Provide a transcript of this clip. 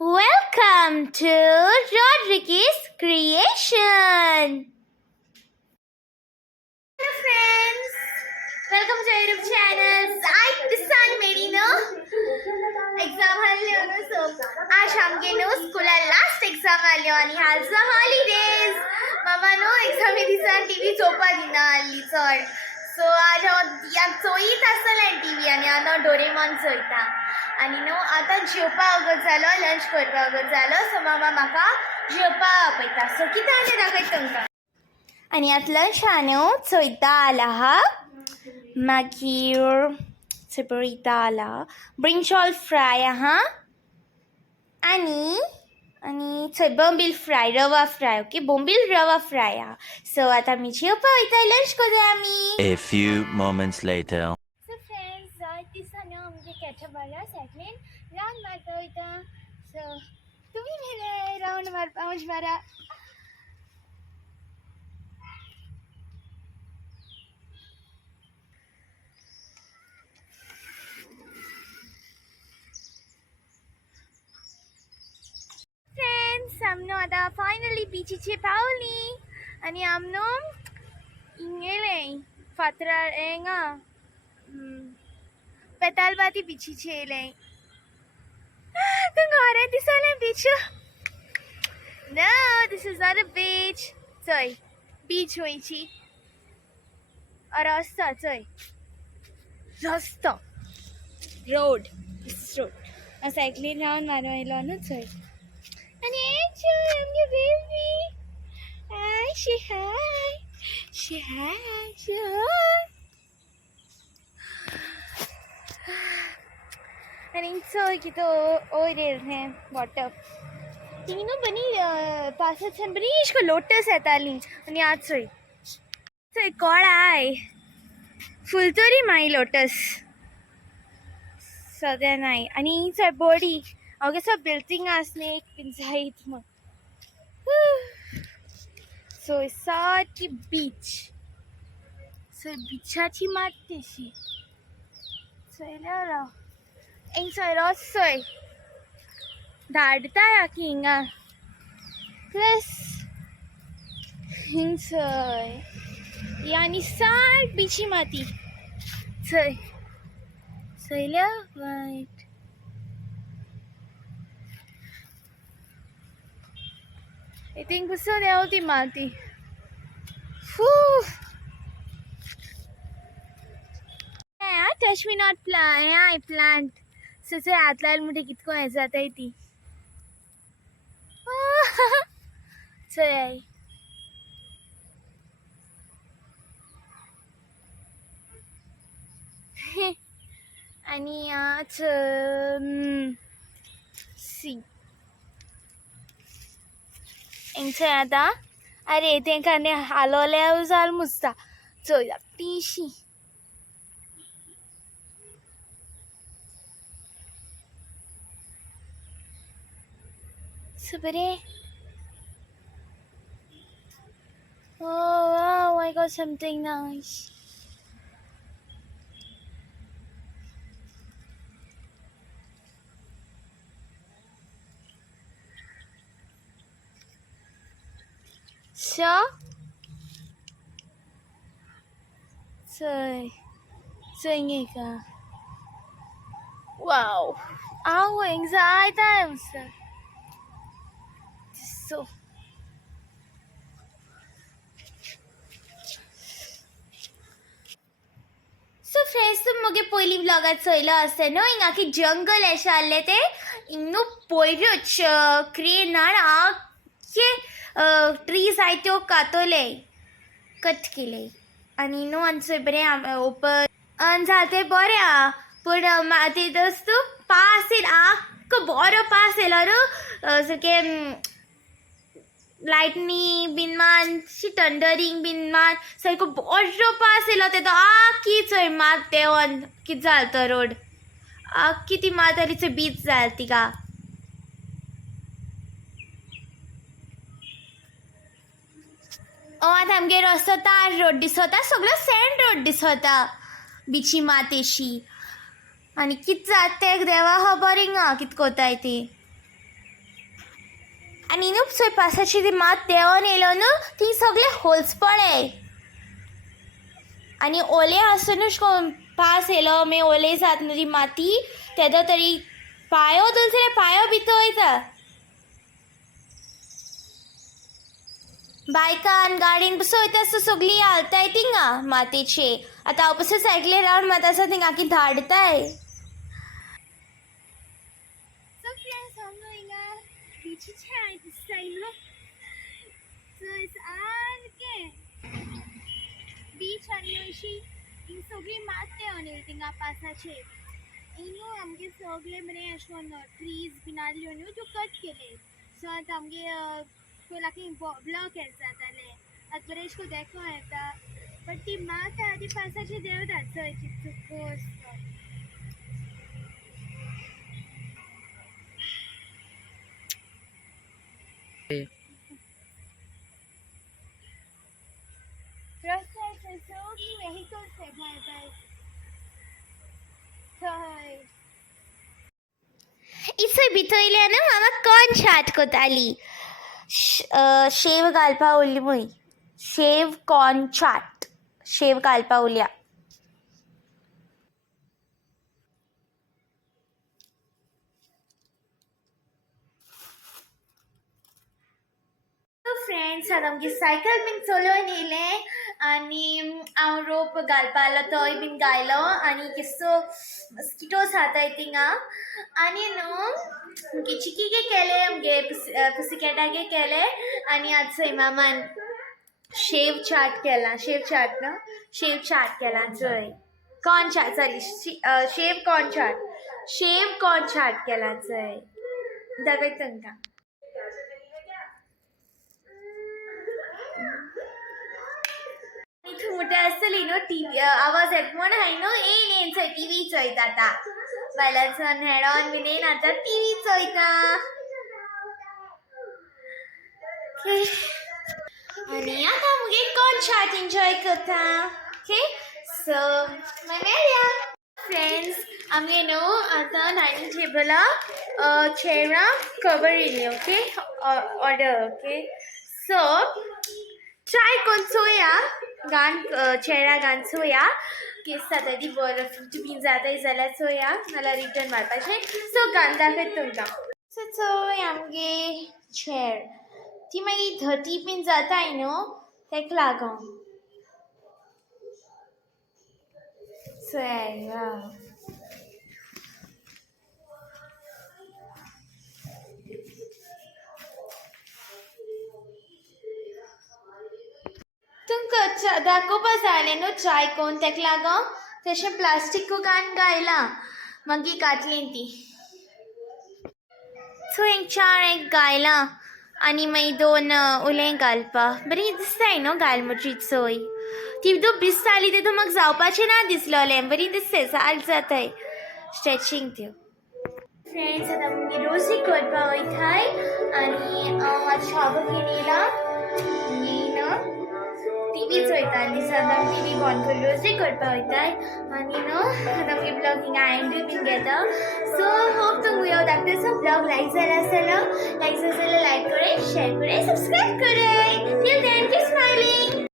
Welcome to Rodriguez Creation. Hello friends, welcome to our YouTube channel. This is Medina. Exam halleonu so आज आमगे no स्कूला last exam halleoni has the holidays. Mama no exam दिसान TV चोपा दिना आली चड. So आज हांव चोयीत आसलें TV आनी आतां डोरेमॉन चोयता. आनी न्हू आतां जेवपा वगत जालो लंच करपा वगत जालो सो मामा म्हाका जेवपा आपयता सो कितें आनी दाखयता तुमकां आनी आतां लंच हा न्हू चोयता आला मागीर चपरिता आला ब्रिंजॉल फ्राय आहा आनी आनी थंय बोंबील फ्राय रवा फ्राय ओके बोंबील रवा फ्राय आहा सो आतां आमी जेवपा वयता लंच कोरूया आमी. A few moments later. दिसांनी आमगे कॅटाबाला सायकलीन राउंड मारता वयता सो तुमी मेले राउंड मारपा म्हणजे मारा. फ्रेंड्स आमनो आतां फायनली बिचीचेर पावली आनी आमनो इंगेलें फातरार हेंगा पेतालबाती बिचीचे येलें तुमकां घरा दिसलें बीच. No, this is not a beach. चोय बीच वयची रस्तो चोय रस्तो रोड रोड सायकलीन राउंड मारूं आयलो न्हू चोय आनी आमगे बेबी हाय शी हाय शी हाय शी हाय आनी चोय कितें वयर हें वॉटर थिंग न्हू बरी पावसाच्यान बरी अशें लोटस येतालीं आनी आतां चोय चोय कोळाय फूल तरी माई लोटस सद्या नाय आनी चोय बॉडी ओके सो बिल्डिंग आसने बीन जायत म्हण चोय सारकी बीच चोय बिचाची मात तेशी चोयल्या राव हिंग चोय रस्सोय धाडटा याकी हिंगा प्लस हिंग चोय आनी सार बिची माती चोय चोयल्या वायट थिंग पुसो देव ती माती फू touch me not plant so चोय हात लायल म्हणटा कितको हें जाताय ती चोय आनी आज सी हिंगचोय आतां अरे तेंकां न्ही हालोल्या जाल मुसता चोय टिशी so bere oh wow I got something nice so ngeka wow anxiety so friends तुम मुगे पयली व्लॉगात चोयलो आसता न्हू हिंग आखी जंगल अशें आहलें तें हिंग न्हू पयरूच क्रेनान आख्खे ट्रीज आहाय त्यो कातोले कट केले आनी न्हू आनी चोय बरें ओपन जालें तें बरें आहा पूण ते दस्तू पास येयला आख्खो बरो पास येयलो न्हू सारकें लायटनींग बीन मान थंडरींग बीन मान सारको बरो पास येयलो तेदो आख्खी चोय मात देंवन कितें जालें तो रोड आख्खी ती मात आनी चोय बीच जाली तिका आतां आमगे रस्तो तार रोड दिसता सगळो सँड रोड दिसता बिची मातेशी आनी कितें जाता तें देवा खबर हिंगा कितें कोताय ती आनी न्हू चोय पासाची ती मात देंवन येयलो न्हू ती सगळे होल्स पळय आनी ओले आसतनूच पास येयलो मागीर ओले जात न्हू ती माती तेदो तरी पांयो तुलसे पांयो भितर वयता बायकान गाडीन पसून वयता आसता सगळीं हालताय थिंगा मातयेचे आतां हांव पसून सायकली रावंड मात आसा थिंगा आख्खी धाडताय So friends, हमने इंगा बीची छाय दिसताय न्हू चोय सारके बीच आनी अशी हिंग सगळी मात देंवन येयली थिंगा पासाचेर हिंगू आमगे सगळे मरे अशे करून ट्रीज बीन आसल्यो न्हू त्यो कट केले सो आतां आमगे पयलीं लागीं ब्लॉक हें जाताले आतां बरें अशें करून देखूं येता बट ती मात आहा ती पासाचेर देंवतात चोय ती चुकोस रस्त्याचेर सगळीं व्हेहिकल्स येताय थंय इसोय भितरल्यान म्हाका कॉर्न चाट कोताली शेव घालपा उरली मुय शेव कॉर्न चाट शेव घालपा उरल्या फ्रेंड्स आतां आमगे सायकल बीन चलोवन येयलें आनी हांव रोप घालपा आसलो तोय बीन घायलो आनी किसो मस्किटोस आताय थिंगा आनी न्हू मुगे चिकीगे केले मुगे पुसिकेटागे केले आनी आतां चोय मामान शेव चाट केला शेव चाट केला चोय कॉर्न चाट सॉरी शेव कॉर्न चाट केला चोय दाखय तुमकां मोठे आसतली न्हू टीवी आवाज येता म्हण हाय न्हू येन चोय टीवी चोयता आतां बायलांचो हेडोन बीन येन आतां टीवी चोयता आनी आतां मुगे कॉर्न चाट एन्जॉय करता ओके सो मेळया फ्रेंड्स आमगे न्हू आतां डायनिंग टेबला चेरां कवर येयली okay order okay so try करून चोया गान चेडा गान चोया केस जाता ती बरो फिट बीन जाताय जाल्यार चोया नाल्यार रिटर्न मारपाचें सो गान दाखयत तुमकां सो चोय आमगे चेर ती मागीर धटी बीन जाताय न्हू तेका लागोन चोया तुमकां दाखोवपा जाय न्हू ट्राय करून तेका लागोन तशें प्लास्टीकू घान घायला मागीर घातलीं ती सो एक चार एक घायला आनी मागीर दोन उलें घालपा बरी दिसताय न्हू घाल मुटरी चोय ती तूं भिजताली तेतून म्हाका जावपाचें ना दिसलोलें बरी दिसताय साल जाताय स्ट्रेचिंग त्यो फ्रेंड्स आतां मुगे रोजी करपा वयताय आनी हांव आतां शाबू घेवन येयला टीवी चोयताली सो आतां टीवी बंद करून रोजी करपा वयताय आनी न्हू आतां मुगे ब्लॉग हिंगा एंड बीन घेता सो होप तुमकां धाकटो सो ब्लॉग लायक जाला आसतलो लायक जाल्यार लायक करे शेअर करे सबस्क्राईब करे टिल देन कीप स्माइलिंग